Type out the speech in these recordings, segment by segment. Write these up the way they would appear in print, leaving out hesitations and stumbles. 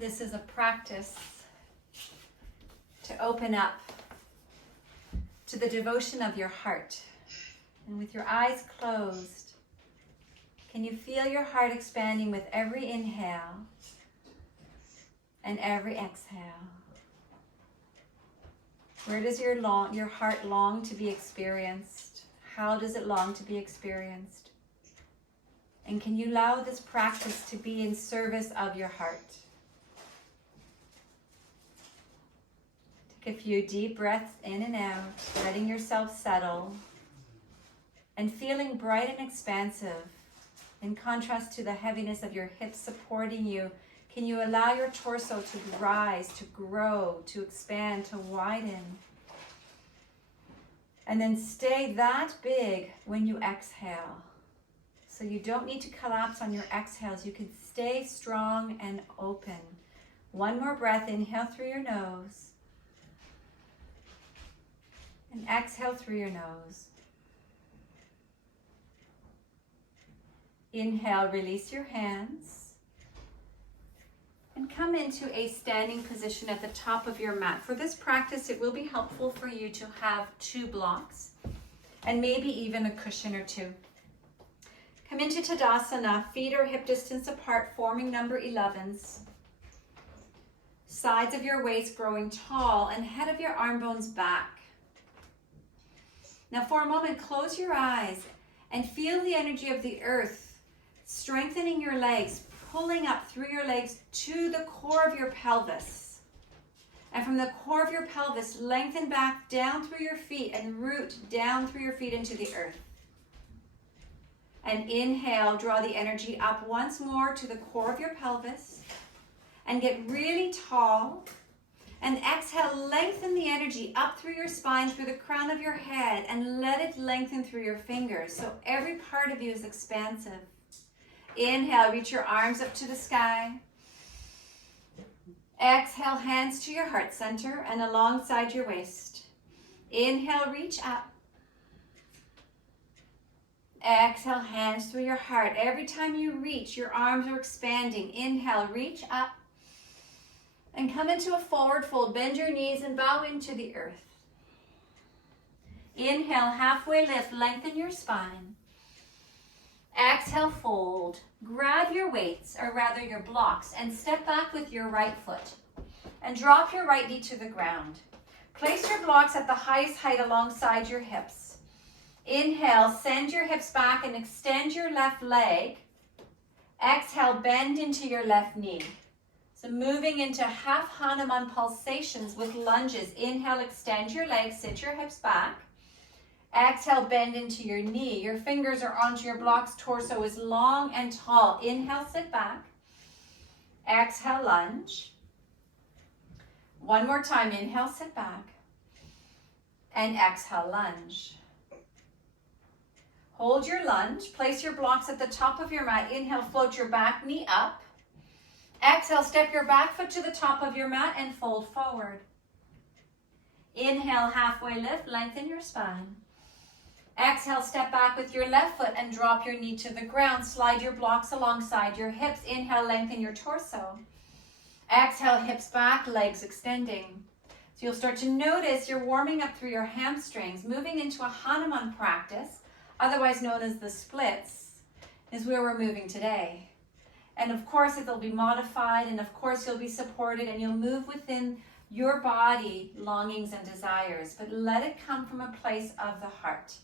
This is a practice to open up to the devotion of your heart. And with your eyes closed, can you feel your heart expanding with every inhale and every exhale? Where does your heart long to be experienced? How does it long to be experienced? And can you allow this practice to be in service of your heart? Take a few deep breaths in and out, letting yourself settle and feeling bright and expansive. In contrast to the heaviness of your hips supporting you, can you allow your torso to rise, to grow, to expand, to widen? And then stay that big when you exhale. So you don't need to collapse on your exhales. You can stay strong and open. One more breath. Inhale through your nose. And exhale through your nose. Inhale, release your hands. And come into a standing position at the top of your mat. For this practice, it will be helpful for you to have 2 blocks and maybe even a cushion or 2. Come into Tadasana, feet are hip distance apart, forming number 11s. Sides of your waist growing tall and head of your arm bones back. Now for a moment, close your eyes and feel the energy of the earth strengthening your legs, pulling up through your legs to the core of your pelvis. And from the core of your pelvis, lengthen back down through your feet and root down through your feet into the earth. And inhale, draw the energy up once more to the core of your pelvis and get really tall. And exhale, lengthen the energy up through your spine, through the crown of your head, and let it lengthen through your fingers. So every part of you is expansive. Inhale, reach your arms up to the sky. Exhale, hands to your heart center and alongside your waist. Inhale, reach up. Exhale, hands through your heart. Every time you reach, your arms are expanding. Inhale, reach up. And come into a forward fold. Bend your knees and bow into the earth. Inhale, halfway lift, lengthen your spine. Exhale, fold. Grab your weights, or rather your blocks, and step back with your right foot. And drop your right knee to the ground. Place your blocks at the highest height alongside your hips. Inhale, send your hips back and extend your left leg. Exhale, bend into your left knee. So moving into half Hanuman pulsations with lunges. Inhale, extend your legs, sit your hips back. Exhale, bend into your knee. Your fingers are onto your blocks. Torso is long and tall. Inhale, sit back. Exhale, lunge. One more time. Inhale, sit back. And exhale, lunge. Hold your lunge. Place your blocks at the top of your mat. Inhale, float your back knee up. Exhale, step your back foot to the top of your mat and fold forward. Inhale, halfway lift, lengthen your spine. Exhale, step back with your left foot and drop your knee to the ground. Slide your blocks alongside your hips. Inhale, lengthen your torso. Exhale, hips back, legs extending. So you'll start to notice you're warming up through your hamstrings, moving into a Hanuman practice, otherwise known as the splits, is where we're moving today. And of course, it'll be modified, and of course, you'll be supported, and you'll move within your body longings and desires, but let it come from a place of the heart.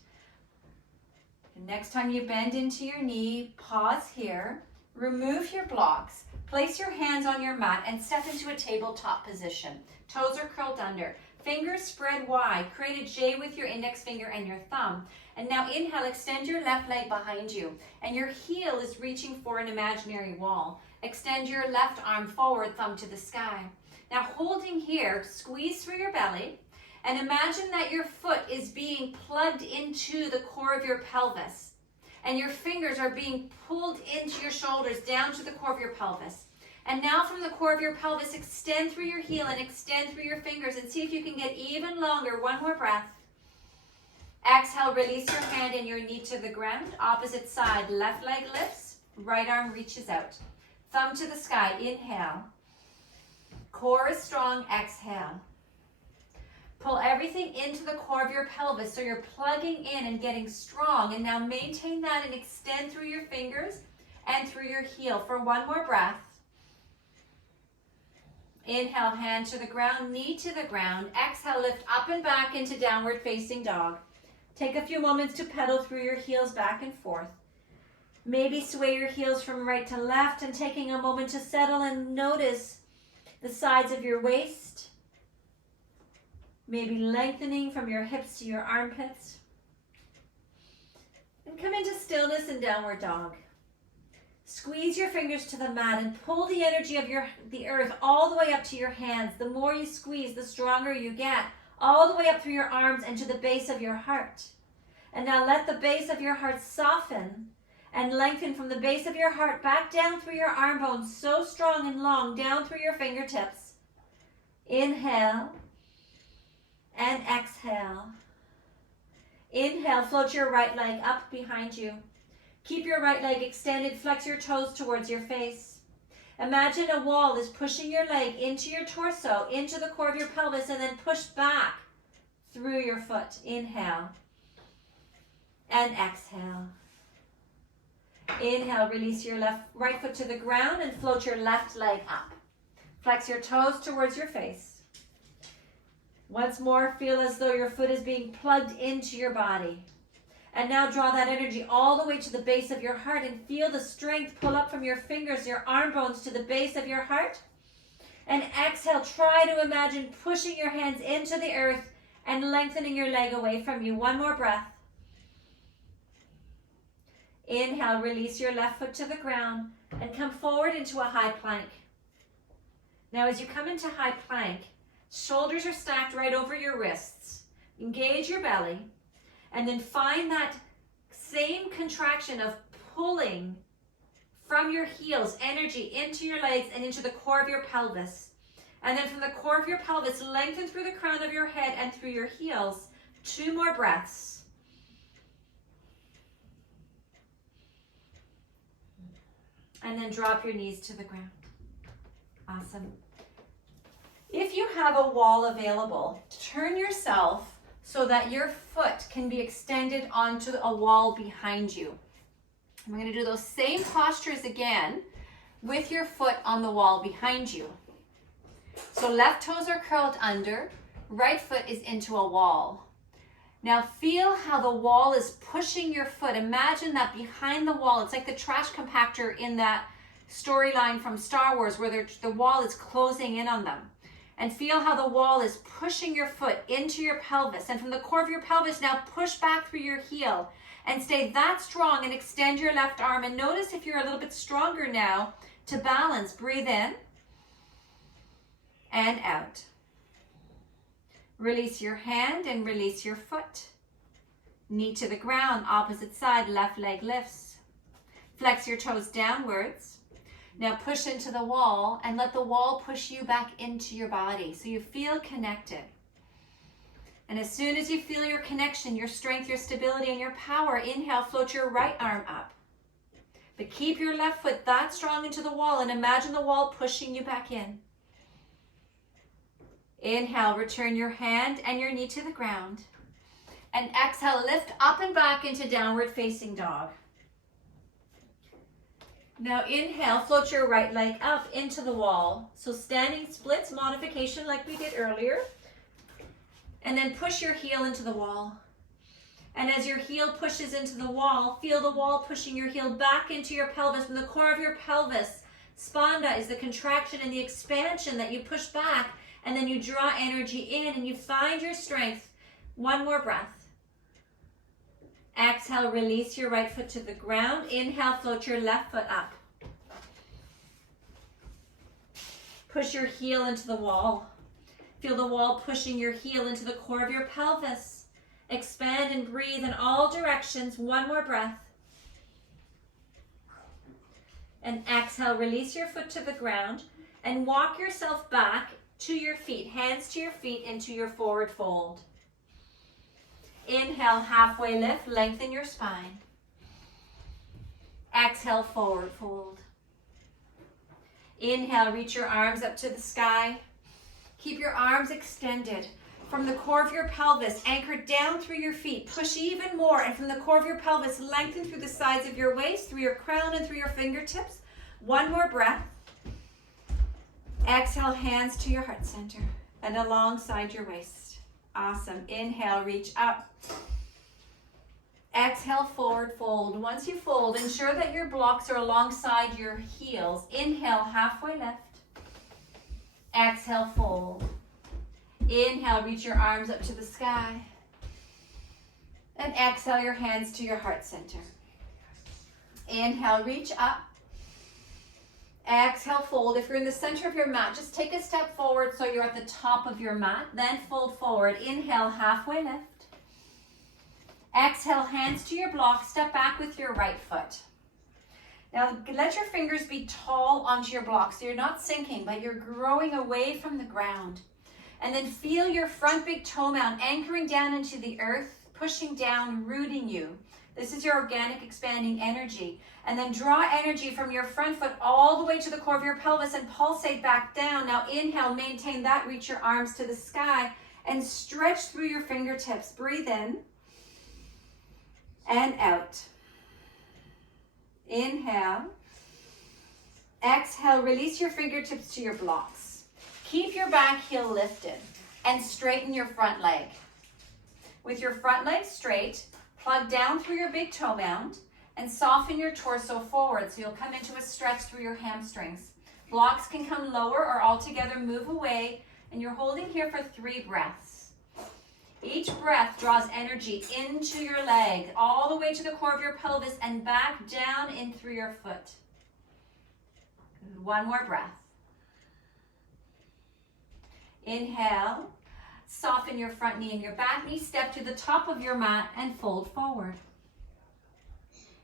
And next time you bend into your knee, pause here, remove your blocks, place your hands on your mat, and step into a tabletop position. Toes are curled under. Fingers spread wide. Create a J with your index finger and your thumb. And now inhale, extend your left leg behind you. And your heel is reaching for an imaginary wall. Extend your left arm forward, thumb to the sky. Now holding here, squeeze through your belly. And imagine that your foot is being plugged into the core of your pelvis. And your fingers are being pulled into your shoulders, down to the core of your pelvis. And now from the core of your pelvis, extend through your heel and extend through your fingers and see if you can get even longer. One more breath. Exhale, release your hand and your knee to the ground. Opposite side, left leg lifts, right arm reaches out. Thumb to the sky, inhale. Core is strong. Exhale. Pull everything into the core of your pelvis so you're plugging in and getting strong. And now maintain that and extend through your fingers and through your heel for one more breath. Inhale, hand to the ground, knee to the ground. Exhale, lift up and back into downward facing dog. Take a few moments to pedal through your heels back and forth. Maybe sway your heels from right to left and taking a moment to settle and notice the sides of your waist. Maybe lengthening from your hips to your armpits. And come into stillness and downward dog. Squeeze your fingers to the mat and pull the energy of the earth all the way up to your hands. The more you squeeze, the stronger you get, all the way up through your arms and to the base of your heart. And now let the base of your heart soften and lengthen from the base of your heart back down through your arm bones, so strong and long, down through your fingertips. Inhale and exhale. Inhale, float your right leg up behind you. Keep your right leg extended, flex your toes towards your face. Imagine a wall is pushing your leg into your torso, into the core of your pelvis, and then push back through your foot. Inhale and exhale. Inhale, release your right foot to the ground and float your left leg up. Flex your toes towards your face. Once more, feel as though your foot is being plugged into your body. And now draw that energy all the way to the base of your heart and feel the strength pull up from your fingers, your arm bones to the base of your heart. And exhale, try to imagine pushing your hands into the earth and lengthening your leg away from you. One more breath. Inhale, release your left foot to the ground and come forward into a high plank. Now as you come into high plank, shoulders are stacked right over your wrists. Engage your belly and then find that same contraction of pulling from your heels, energy into your legs and into the core of your pelvis. And then from the core of your pelvis, lengthen through the crown of your head and through your heels. 2 more breaths. And then drop your knees to the ground. Awesome. If you have a wall available, turn yourself so that your foot can be extended onto a wall behind you. I'm going to do those same postures again with your foot on the wall behind you. So left toes are curled under, right foot is into a wall. Now feel how the wall is pushing your foot. Imagine that behind the wall, it's like the trash compactor in that storyline from Star Wars where the wall is closing in on them. And feel how the wall is pushing your foot into your pelvis. And from the core of your pelvis, now push back through your heel and stay that strong and extend your left arm. And notice if you're a little bit stronger now to balance. Breathe in and out. Release your hand and release your foot. Knee to the ground, opposite side, left leg lifts. Flex your toes downwards. Now push into the wall and let the wall push you back into your body so you feel connected. And as soon as you feel your connection, your strength, your stability, and your power, inhale, float your right arm up. But keep your left foot that strong into the wall and imagine the wall pushing you back in. Inhale, return your hand and your knee to the ground. And exhale, lift up and back into downward facing dog. Now inhale, float your right leg up into the wall. So standing splits, modification like we did earlier. And then push your heel into the wall. And as your heel pushes into the wall, feel the wall pushing your heel back into your pelvis. From the core of your pelvis, spanda is the contraction and the expansion that you push back. And then you draw energy in and you find your strength. One more breath. Exhale, release your right foot to the ground. Inhale, float your left foot up. Push your heel into the wall. Feel the wall pushing your heel into the core of your pelvis. Expand and breathe in all directions. One more breath. And exhale, release your foot to the ground and walk yourself back to your feet, hands to your feet into your forward fold. Inhale, halfway lift, lengthen your spine. Exhale, forward fold. Inhale, reach your arms up to the sky. Keep your arms extended. From the core of your pelvis, anchor down through your feet. Push even more. And from the core of your pelvis, lengthen through the sides of your waist, through your crown and through your fingertips. One more breath. Exhale, hands to your heart center and alongside your waist. Awesome. Inhale, reach up. Exhale, forward fold. Once you fold, ensure that your blocks are alongside your heels. Inhale, halfway lift. Exhale, fold. Inhale, reach your arms up to the sky. And exhale, your hands to your heart center. Inhale, reach up. Exhale, fold. If you're in the center of your mat, just take a step forward so you're at the top of your mat. Then fold forward. Inhale, halfway lift. Exhale, hands to your block. Step back with your right foot. Now, let your fingers be tall onto your block so you're not sinking, but you're growing away from the ground. And then feel your front big toe mound anchoring down into the earth, pushing down, rooting you. This is your organic expanding energy. And then draw energy from your front foot all the way to the core of your pelvis and pulsate back down. Now inhale, maintain that, reach your arms to the sky and stretch through your fingertips. Breathe in and out. Inhale. Exhale, release your fingertips to your blocks. Keep your back heel lifted and straighten your front leg. With your front leg straight, plug down through your big toe mound and soften your torso forward so you'll come into a stretch through your hamstrings. Blocks can come lower or altogether move away, and you're holding here for 3 breaths. Each breath draws energy into your leg, all the way to the core of your pelvis and back down in through your foot. One more breath. Inhale, soften your front knee and your back knee, step to the top of your mat and fold forward.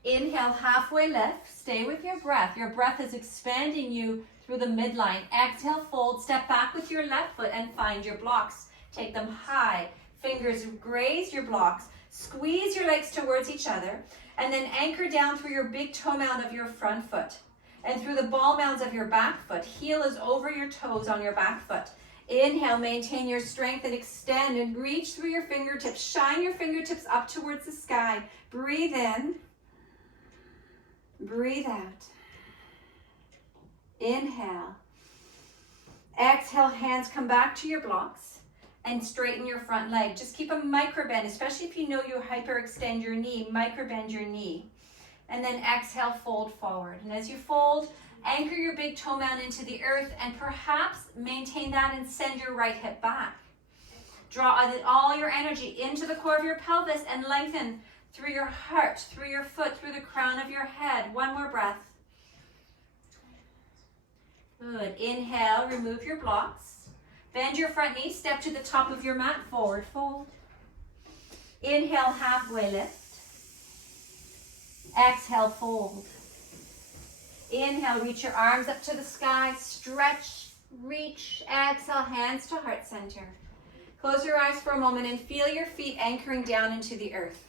Inhale, halfway lift, stay with your breath. Your breath is expanding you through the midline. Exhale, fold, step back with your left foot and find your blocks. Take them high, fingers graze your blocks, squeeze your legs towards each other, and then anchor down through your big toe mound of your front foot and through the ball mounds of your back foot. Heel is over your toes on your back foot. Inhale, maintain your strength and extend and reach through your fingertips. Shine your fingertips up towards the sky. Breathe in. Breathe out. Inhale. Exhale, hands come back to your blocks and straighten your front leg. Just keep a micro bend, especially if you know you hyperextend your knee. Micro bend your knee. And then exhale, fold forward. And as you fold, anchor your big toe mound into the earth and perhaps maintain that and send your right hip back. Draw all your energy into the core of your pelvis and lengthen through your heart, through your foot, through the crown of your head. One more breath. Good. Inhale, remove your blocks. Bend your front knee, step to the top of your mat, forward fold. Inhale, halfway lift. Exhale, fold. Inhale, reach your arms up to the sky, stretch, reach, exhale, hands to heart center. Close your eyes for a moment and feel your feet anchoring down into the earth.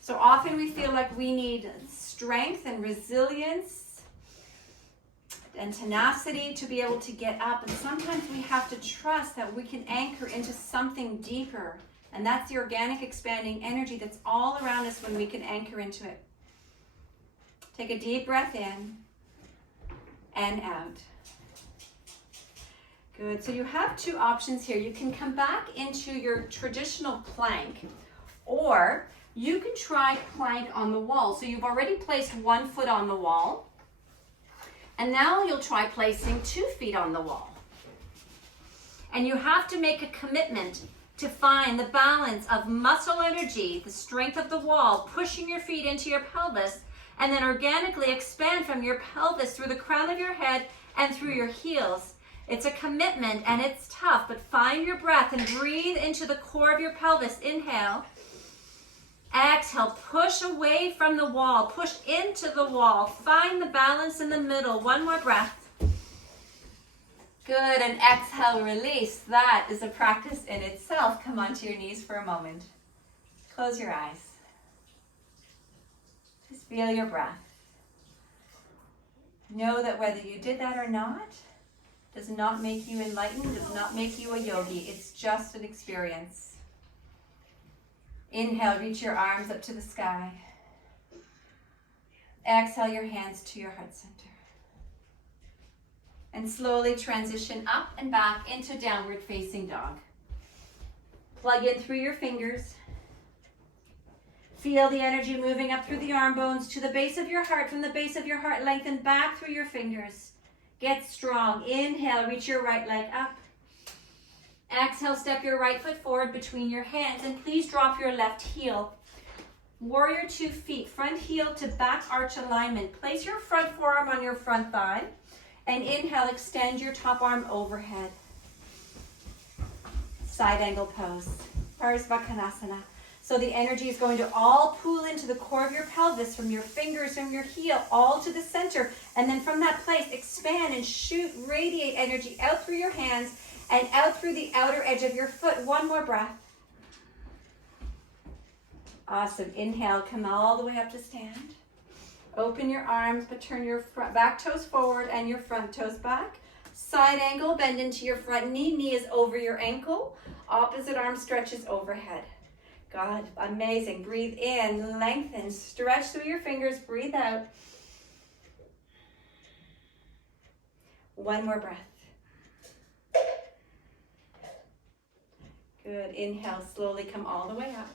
So often we feel like we need strength and resilience and tenacity to be able to get up. And sometimes we have to trust that we can anchor into something deeper. And that's the organic expanding energy that's all around us when we can anchor into it. Take a deep breath in and out. Good. So you have 2 options here. You can come back into your traditional plank, or you can try plank on the wall. So you've already placed 1 foot on the wall, and now you'll try placing 2 feet on the wall. And you have to make a commitment to find the balance of muscle energy, the strength of the wall, pushing your feet into your pelvis, and then organically expand from your pelvis through the crown of your head and through your heels. It's a commitment and it's tough, but find your breath and breathe into the core of your pelvis. Inhale. Exhale, push away from the wall, push into the wall. Find the balance in the middle. One more breath. Good, and exhale, release. That is a practice in itself. Come onto your knees for a moment. Close your eyes. Just feel your breath. Know that whether you did that or not, Does not make you enlightened, does not make you a yogi. It's just an experience. Inhale, reach your arms up to the sky. Exhale your hands to your heart center. And slowly transition up and back into downward facing dog. Plug in through your fingers. Feel the energy moving up through the arm bones to the base of your heart. From the base of your heart, lengthen back through your fingers. Get strong. Inhale, reach your right leg up. Exhale, step your right foot forward between your hands, and please drop your left heel. Warrior 2 feet, front heel to back arch alignment. Place your front forearm on your front thigh, and inhale, extend your top arm overhead. Side angle pose, Parsvakonasana. So the energy is going to all pool into the core of your pelvis, from your fingers, from your heel, all to the center. And then from that place, expand and shoot, radiate energy out through your hands and out through the outer edge of your foot. One more breath. Awesome. Inhale, come all the way up to stand. Open your arms, but turn your back toes forward and your front toes back. Side angle, bend into your front knee. Knee is over your ankle. Opposite arm stretches overhead. God, amazing. Breathe in, lengthen, stretch through your fingers. Breathe out. One more breath. Good. Inhale, slowly come all the way up.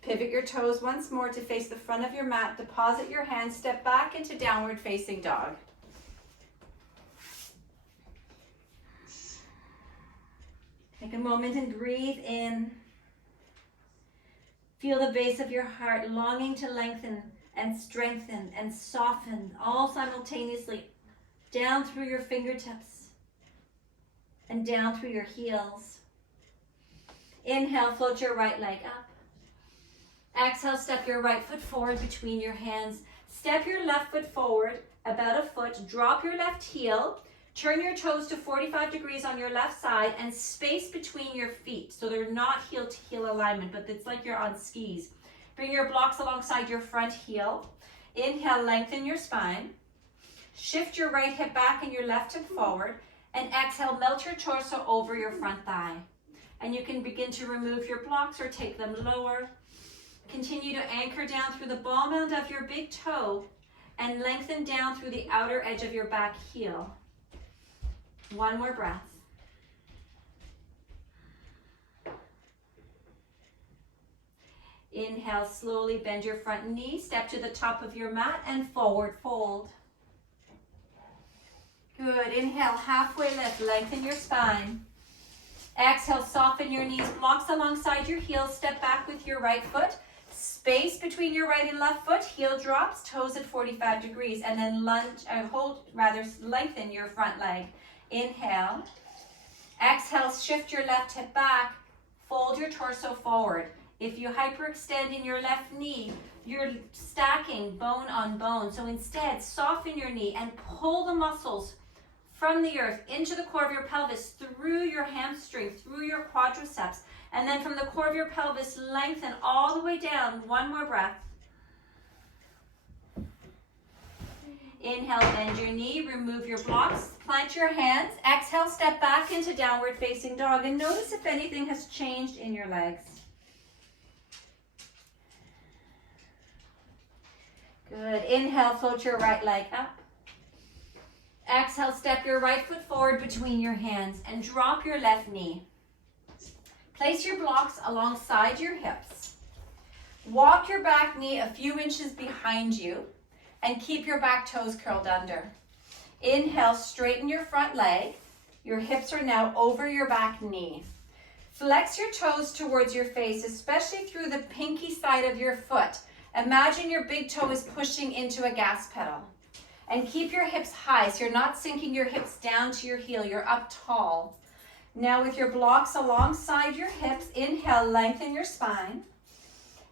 Pivot your toes once more to face the front of your mat. Deposit your hands. Step back into downward facing dog. Take a moment and breathe in. Feel the base of your heart longing to lengthen and strengthen and soften, all simultaneously, down through your fingertips and down through your heels. Inhale, float your right leg up. Exhale, step your right foot forward between your hands. Step your left foot forward about a foot. Drop your left heel. Turn your toes to 45 degrees on your left side and space between your feet. So they're not heel to heel alignment, but it's like you're on skis. Bring your blocks alongside your front heel. Inhale, lengthen your spine. Shift your right hip back and your left hip forward. And exhale, melt your torso over your front thigh. And you can begin to remove your blocks or take them lower. Continue to anchor down through the ball mound of your big toe and lengthen down through the outer edge of your back heel. One more breath. Inhale, slowly bend your front knee, step to the top of your mat and forward fold. Good. Inhale, halfway lift, lengthen your spine. Exhale, soften your knees, blocks alongside your heels, step back with your right foot. Space between your right and left foot, heel drops, toes at 45 degrees, and then lengthen your front leg. Inhale. Exhale, shift your left hip back, fold your torso forward. If you hyperextend in your left knee, you're stacking bone on bone. So instead, soften your knee and pull the muscles from the earth into the core of your pelvis, through your hamstring, through your quadriceps. And then from the core of your pelvis, lengthen all the way down. One more breath. Inhale, bend your knee, remove your blocks, plant your hands. Exhale, step back into downward facing dog. And notice if anything has changed in your legs. Good. Inhale, float your right leg up. Exhale, step your right foot forward between your hands and drop your left knee. Place your blocks alongside your hips. Walk your back knee a few inches behind you and keep your back toes curled under. Inhale, straighten your front leg. Your hips are now over your back knee. Flex your toes towards your face, especially through the pinky side of your foot. Imagine your big toe is pushing into a gas pedal. And keep your hips high, so you're not sinking your hips down to your heel. You're up tall. Now with your blocks alongside your hips, inhale, lengthen your spine.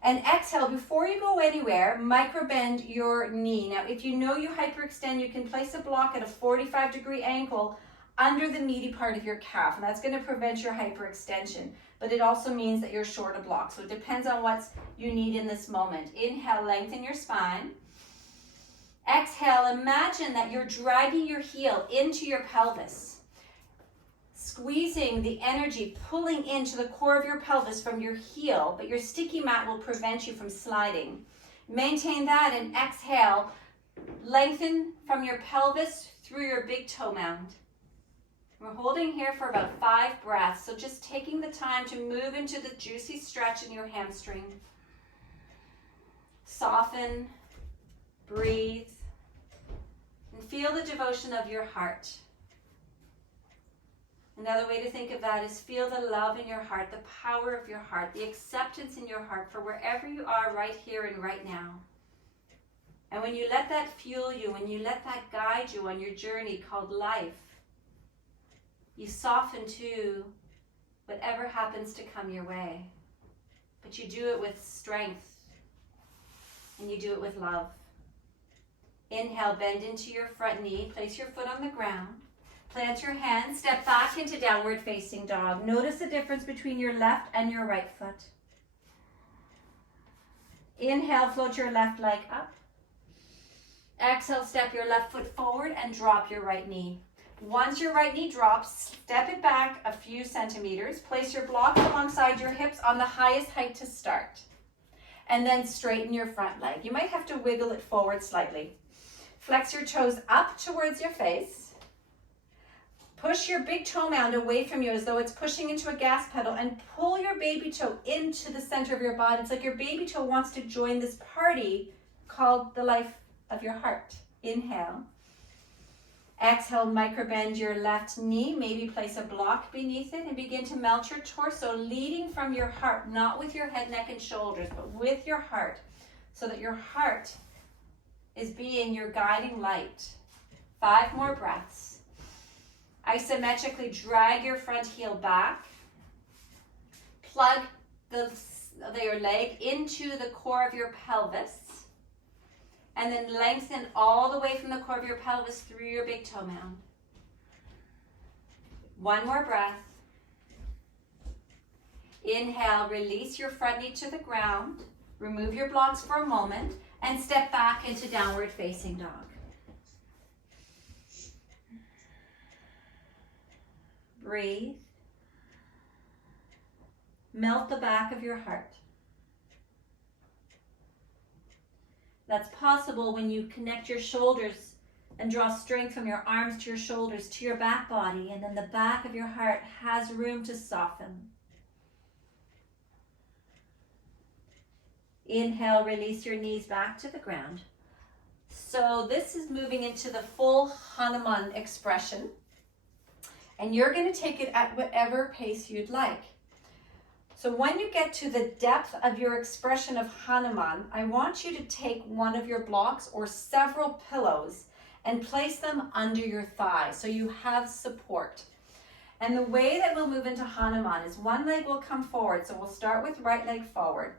And exhale, before you go anywhere, microbend your knee. Now, if you know you hyperextend, you can place a block at a 45-degree angle under the meaty part of your calf. And that's going to prevent your hyperextension. But it also means that you're short of block. So it depends on what you need in this moment. Inhale, lengthen your spine. Exhale, imagine that you're dragging your heel into your pelvis, squeezing the energy, pulling into the core of your pelvis from your heel, but your sticky mat will prevent you from sliding. Maintain that and exhale. Lengthen from your pelvis through your big toe mound. We're holding here for about 5 breaths, so just taking the time to move into the juicy stretch in your hamstring. Soften, breathe, and feel the devotion of your heart. Another way to think of that is feel the love in your heart, the power of your heart, the acceptance in your heart for wherever you are right here and right now. And when you let that fuel you, when you let that guide you on your journey called life, you soften to whatever happens to come your way. But you do it with strength, and you do it with love. Inhale, bend into your front knee, place your foot on the ground, plant your hands, step back into downward facing dog. Notice the difference between your left and your right foot. Inhale, float your left leg up. Exhale, step your left foot forward and drop your right knee. Once your right knee drops, step it back a few centimeters. Place your blocks alongside your hips on the highest height to start. And then straighten your front leg. You might have to wiggle it forward slightly. Flex your toes up towards your face. Push your big toe mound away from you as though it's pushing into a gas pedal, and pull your baby toe into the center of your body. It's like your baby toe wants to join this party called the life of your heart. Inhale. Exhale, microbend your left knee. Maybe place a block beneath it and begin to melt your torso, leading from your heart, not with your head, neck, and shoulders, but with your heart, so that your heart is being your guiding light. 5 more breaths. Isometrically drag your front heel back. Plug your leg into the core of your pelvis. And then lengthen all the way from the core of your pelvis through your big toe mound. 1 more breath. Inhale, release your front knee to the ground. Remove your blocks for a moment and step back into downward facing dog. Breathe. Melt the back of your heart. That's possible when you connect your shoulders and draw strength from your arms to your shoulders to your back body, and then the back of your heart has room to soften. Inhale, release your knees back to the ground. So this is moving into the full Hanuman expression, and you're going to take it at whatever pace you'd like. So when you get to the depth of your expression of Hanuman, I want you to take one of your blocks or several pillows and place them under your thigh so you have support. And the way that we'll move into Hanuman is one leg will come forward. So we'll start with right leg forward.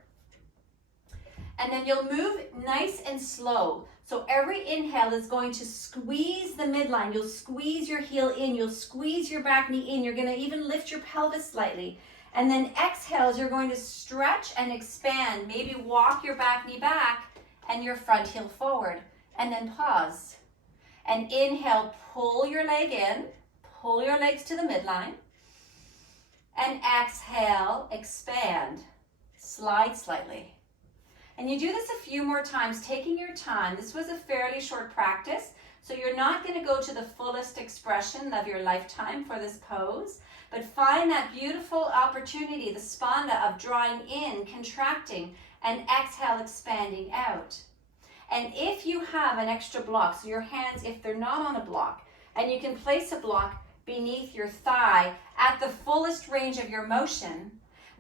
And then you'll move nice and slow. So every inhale is going to squeeze the midline. You'll squeeze your heel in. You'll squeeze your back knee in. You're going to even lift your pelvis slightly. And then exhales, you're going to stretch and expand. Maybe walk your back knee back and your front heel forward. And then pause. And inhale, pull your leg in. Pull your legs to the midline. And exhale, expand. Slide slightly. And you do this a few more times, taking your time. This was a fairly short practice, so you're not going to go to the fullest expression of your lifetime for this pose. But find that beautiful opportunity, the spanda of drawing in, contracting, and exhale, expanding out. And if you have an extra block, so your hands, if they're not on a block, and you can place a block beneath your thigh at the fullest range of your motion,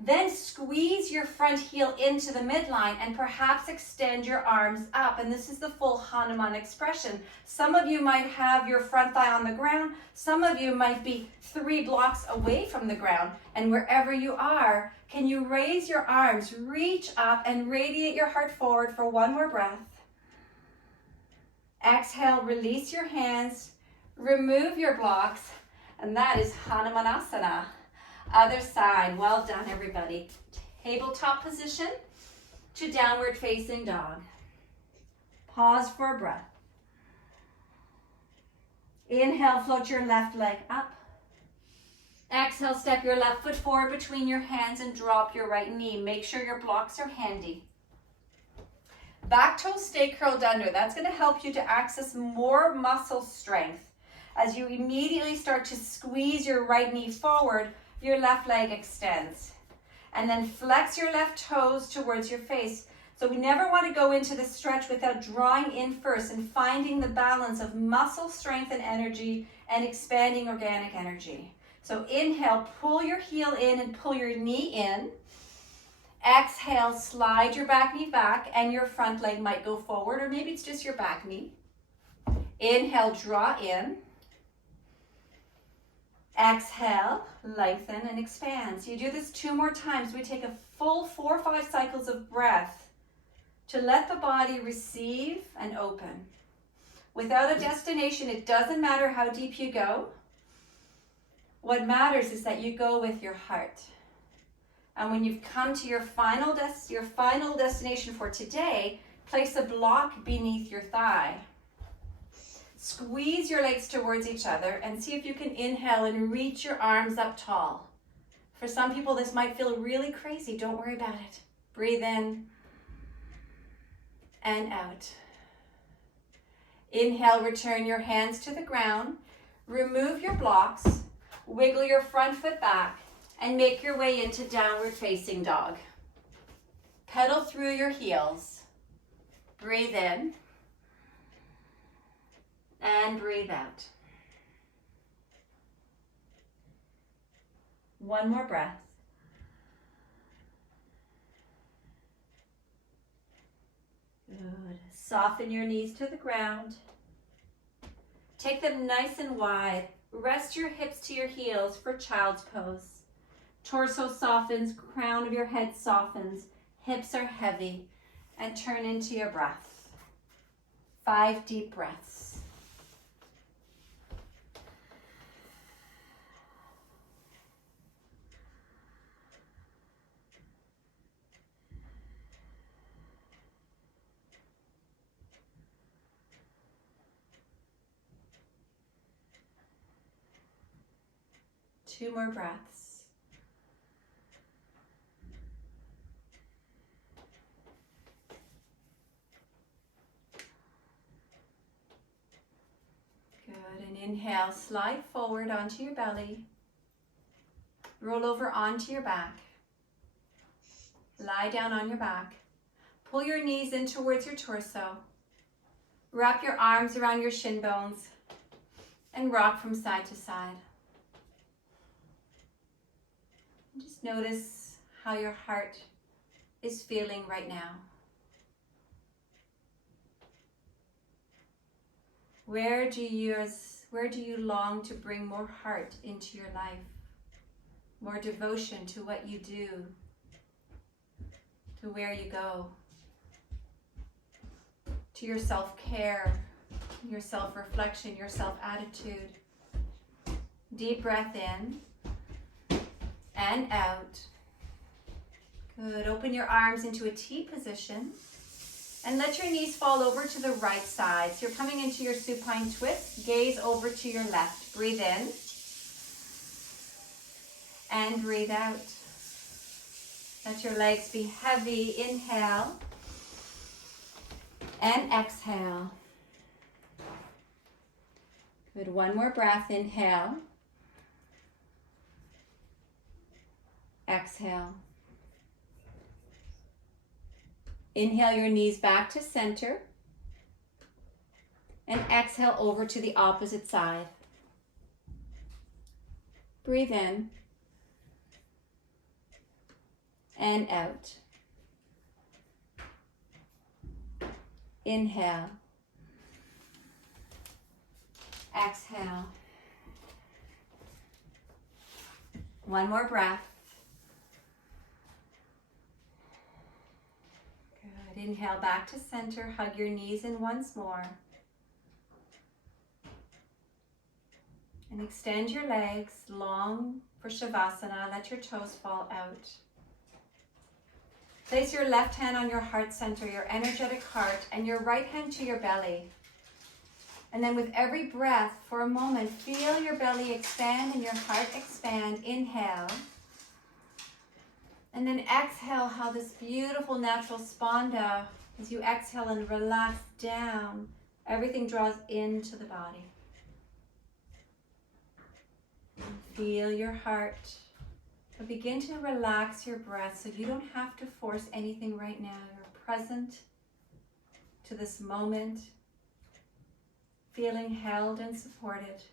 then squeeze your front heel into the midline and perhaps extend your arms up. And this is the full Hanuman expression. Some of you might have your front thigh on the ground. Some of you might be 3 blocks away from the ground. And wherever you are, can you raise your arms, reach up, and radiate your heart forward for 1 more breath. Exhale, release your hands, remove your blocks, and that is Hanumanasana. Other side. Well done, everybody. Tabletop position to downward facing dog. Pause for a breath. Inhale, float your left leg up. Exhale, step your left foot forward between your hands and drop your right knee. Make sure your blocks are handy. Back toes stay curled under. That's going to help you to access more muscle strength. As you immediately start to squeeze your right knee forward, your left leg extends. And then flex your left toes towards your face. So we never want to go into the stretch without drawing in first and finding the balance of muscle strength and energy and expanding organic energy. So inhale, pull your heel in and pull your knee in. Exhale, slide your back knee back and your front leg might go forward, or maybe it's just your back knee. Inhale, draw in. Exhale, lengthen and expand. So you do this 2 more times. We take a full 4 or 5 cycles of breath to let the body receive and open. Without a destination, it doesn't matter how deep you go. What matters is that you go with your heart. And when you've come to your final destination for today, place a block beneath your thigh. Squeeze your legs towards each other and see if you can inhale and reach your arms up tall. For some people, this might feel really crazy. Don't worry about it. Breathe in and out. Inhale, return your hands to the ground. Remove your blocks. Wiggle your front foot back and make your way into downward facing dog. Pedal through your heels. Breathe in and breathe out. 1 more breath. Good. Soften your knees to the ground. Take them nice and wide. Rest your hips to your heels for child's pose. Torso softens, crown of your head softens, hips are heavy, and turn into your breath. 5 deep breaths. Two more breaths. Good, and inhale, slide forward onto your belly. Roll over onto your back. Lie down on your back. Pull your knees in towards your torso. Wrap your arms around your shin bones and rock from side to side. Just notice how your heart is feeling right now. Where do you long to bring more heart into your life? More devotion to what you do, to where you go, to your self-care, your self-reflection, your self-attitude. Deep breath in and out. Good. Open your arms into a T position and let your knees fall over to the right side. So you're coming into your supine twist. Gaze over to your left. Breathe in and breathe out. Let your legs be heavy. Inhale and exhale. Good. 1 more breath. Inhale. Exhale. Inhale your knees back to center and exhale over to the opposite side. Breathe in and out. Inhale. Exhale. 1 more breath. Good. Inhale back to center. Hug your knees in once more. And extend your legs long for Shavasana. Let your toes fall out. Place your left hand on your heart center, your energetic heart, and your right hand to your belly. And then with every breath, for a moment, feel your belly expand and your heart expand. Inhale. And then exhale how this beautiful natural spanda, as you exhale and relax down, everything draws into the body. Feel your heart. But begin to relax your breath so you don't have to force anything right now. You're present to this moment, feeling held and supported.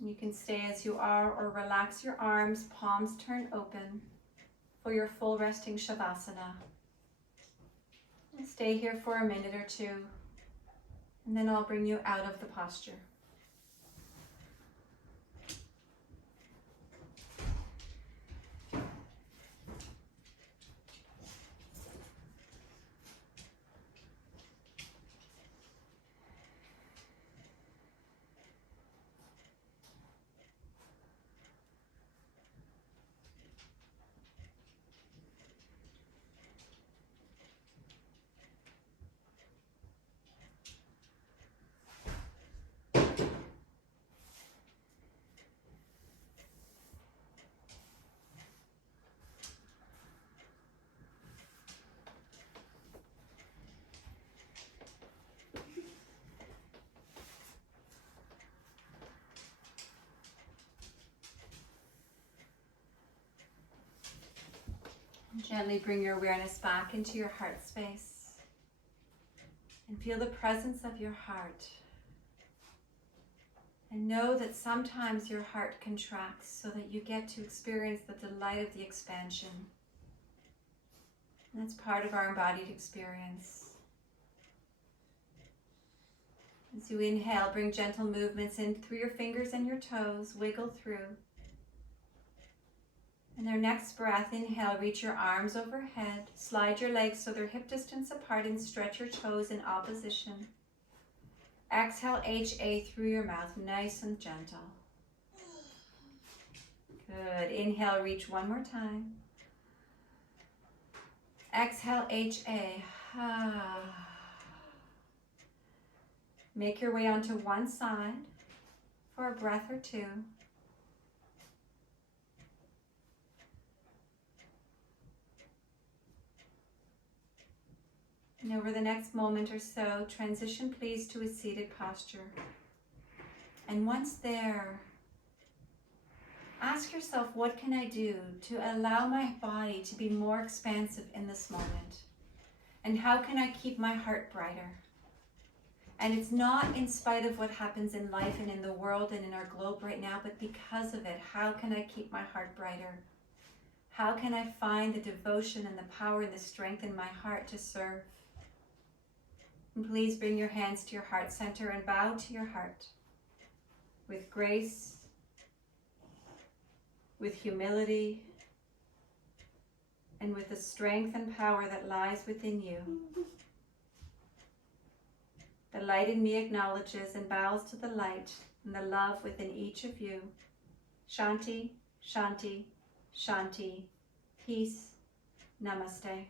You can stay as you are or relax your arms, palms turn open for your full resting Shavasana. And stay here for a minute or two, and then I'll bring you out of the posture. Gently bring your awareness back into your heart space and feel the presence of your heart. And know that sometimes your heart contracts so that you get to experience the delight of the expansion. And that's part of our embodied experience. As you inhale, bring gentle movements in through your fingers and your toes, wiggle through. And our next breath, inhale, reach your arms overhead, slide your legs so they're hip distance apart and stretch your toes in opposition. Exhale, HA through your mouth, nice and gentle. Good, inhale, reach one more time. Exhale, HA. Make your way onto one side for a breath or two. And over the next moment or so, transition please to a seated posture. And once there, ask yourself, what can I do to allow my body to be more expansive in this moment? And how can I keep my heart brighter? And it's not in spite of what happens in life and in the world and in our globe right now, but because of it, how can I keep my heart brighter? How can I find the devotion and the power and the strength in my heart to serve? And please bring your hands to your heart center and bow to your heart with grace, with humility, and with the strength and power that lies within you. The light in me acknowledges and bows to the light and the love within each of you. Shanti, Shanti, Shanti. Peace. Namaste.